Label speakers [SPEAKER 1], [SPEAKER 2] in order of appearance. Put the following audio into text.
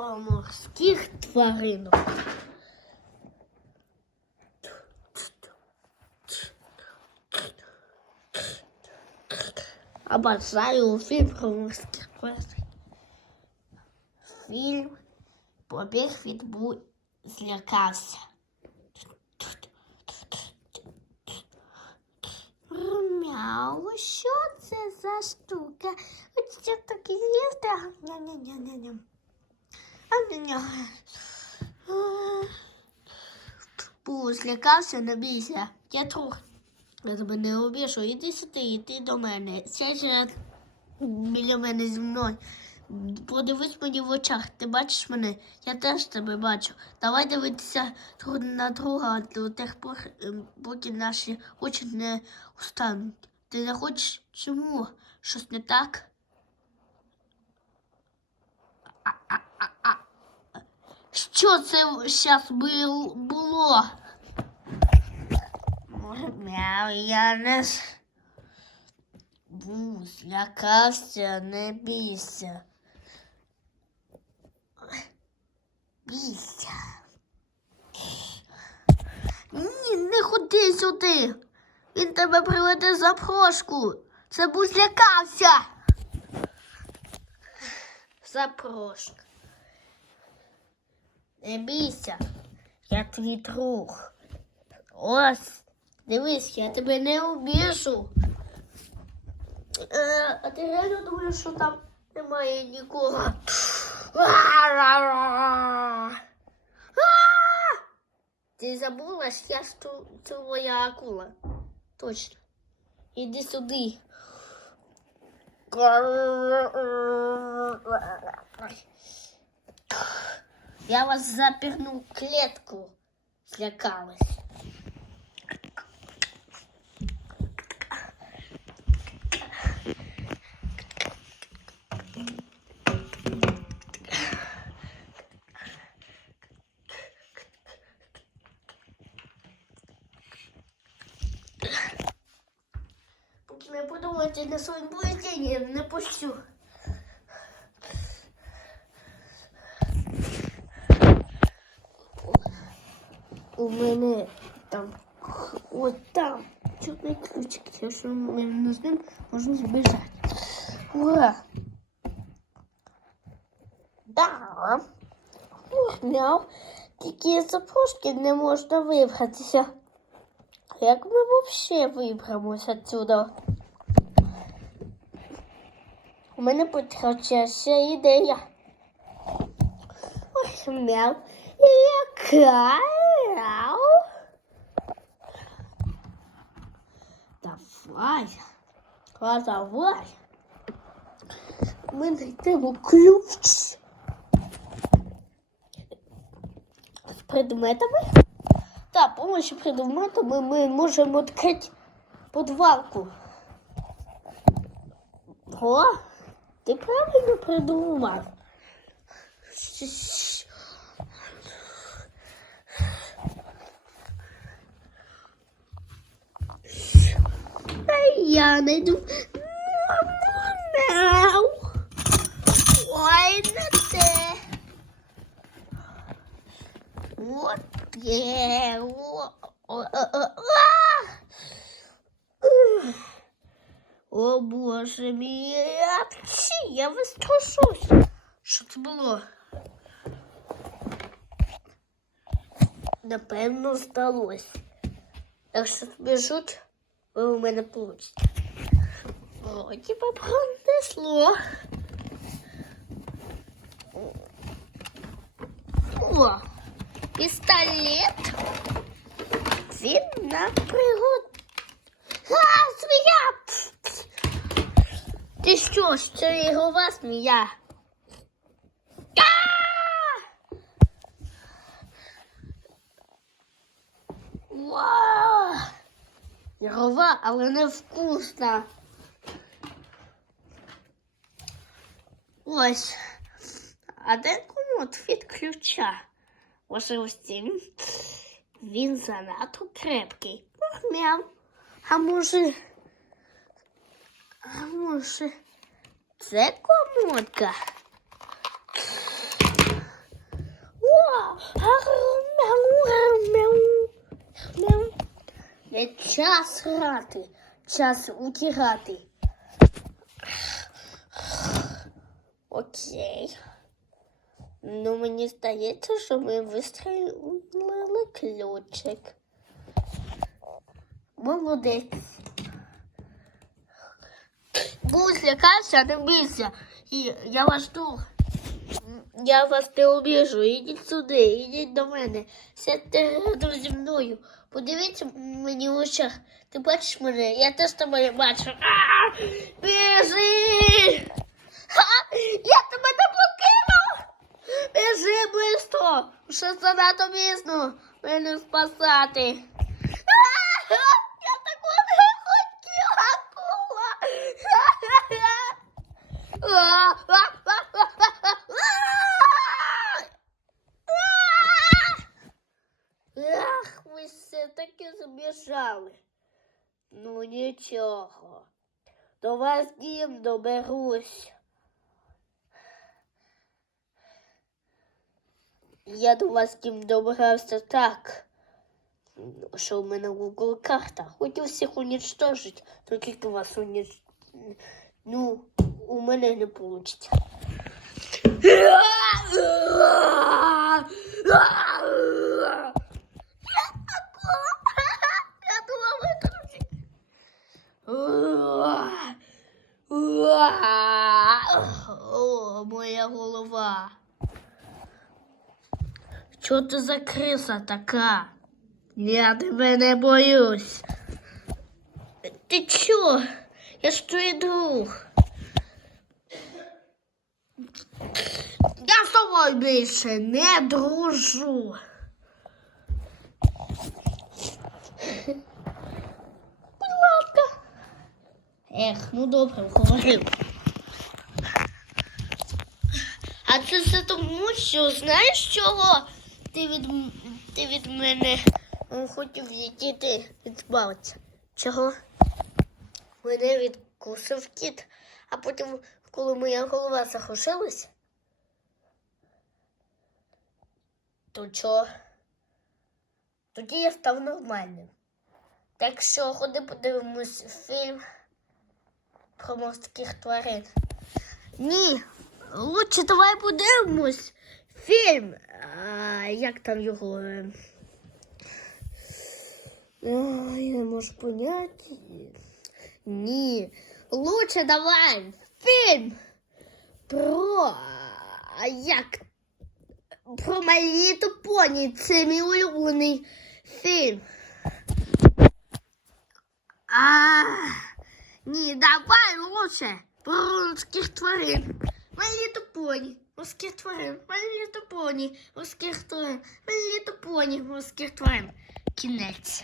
[SPEAKER 1] про морських тваринок. А бажаю фільм про морських тварин. Фільм побіг від бу злякався. Мяу, що це за штука? Хочеться таки з'їсти? Ня-ня-ня-ня-ня. Бу, злякався, не бійся. Я трохи. Я тебе не обішу. Іди сюди, іди до мене. Сядь біля мене зі мною. Подивись мені в очах. Ти бачиш мене? Я теж тебе бачу. Давай дивитися на друга до тих пор, ем, поки наші очі не устануть. Ти не хочеш? Чому? Щось не так? А-а-а-а. Що це зараз було? Мяу, я не с- Бу, злякався, не бійся. Бійся. Ні, не ходи сюди. Він тебе приведе за прошку. Це був злякався. Запрошка. Не бійся. Я твій друг. Ось, дивись, я тебе не обіжу. Е, а ти реально думаєш, що там немає нікого? Ти забулась, я ж твоя акула. Точно. Іди сюди. Я вас заперну в клетку. Злякалась. Поки не подумайте на своїм поведінні, не пущу. У мене там от там чорний ключик. Якщо ми не з ним, можна збіжати. Ура! Да. Мяу. Тільки з запрошки не можна вибратися. Як ми взагалі виберемося отсюда? У мене почалася ідея. Ой, мяу. Яка? Мяу. Давай. А давай. Ми знайдемо ключ. З предметами? Так, помощью предметами ми можемо відкрити подвалку. О, ти правильно придумав. Я найду. Мяу. Ой, на те. От є. О, о, о, о, а! О, боже мій, апчі, я виструшусь. Що це було? Напевно, здалось. Якщо збіжуть, ви у мене получите. О, тебе пронесло. О, пістолет. Він на пригод. А, змія! Ти що це ігрова змія? Вау! Ігрова, але не вкусна. Ось. А де комод від ключа? Може ось цим? Він занадто крепкий. Ох. А може. А може. Це комодка? Не час грати, час утирати. Окей. Ну, мені здається, що ми вистрілили ключик. Молодець. Будь лякався, не бійся. Я вас жду. Я вас не обіжу. Ідіть сюди, ідіть до мене. Сядьте рядом зі мною. Подивіться мені в очах. Ти бачиш мене? Я теж тебе бачу. Біжи! Я тебе не покину! Біжи швидко! Ще занадто пізно мене спасати. А! Я такого не хотіла, акула! А! А! А! А! А! А! Ах, ви все-таки збіжали. Ну нічого. До вас дім доберусь. Я до вас дім добрався так, що в мене Google карта. Хотів всіх уничтожить, то тільки вас уніч... Ну, у мене не вийде. Я думала, друзі. О, моя голова. Що ти за криса така? Я тебе не боюсь. Ти чо? Я ж твій друг. Я з тобою більше не дружу. Будь ласка. Ех, ну добре, говорив. А це все тому, що знаєш чого? Ти від, ти від мене хотів відійти відбавитися. Чого? Мене відкусив кіт, а потім, коли моя голова захошилась, то чого? Тоді я став нормальним. Так що ходи подивимось фільм про морських тварин. Ні, лучше давай подивимось фільм. Як там його? е? Я не можу поняти. Ні. Лучше давай фільм про як про малі поні. Це мій улюблений фільм. А, ні, давай лучше про русських тварин. Малі поні, русських тварин, малі поні, русських тварин, малі поні, русських тварин. Кінець.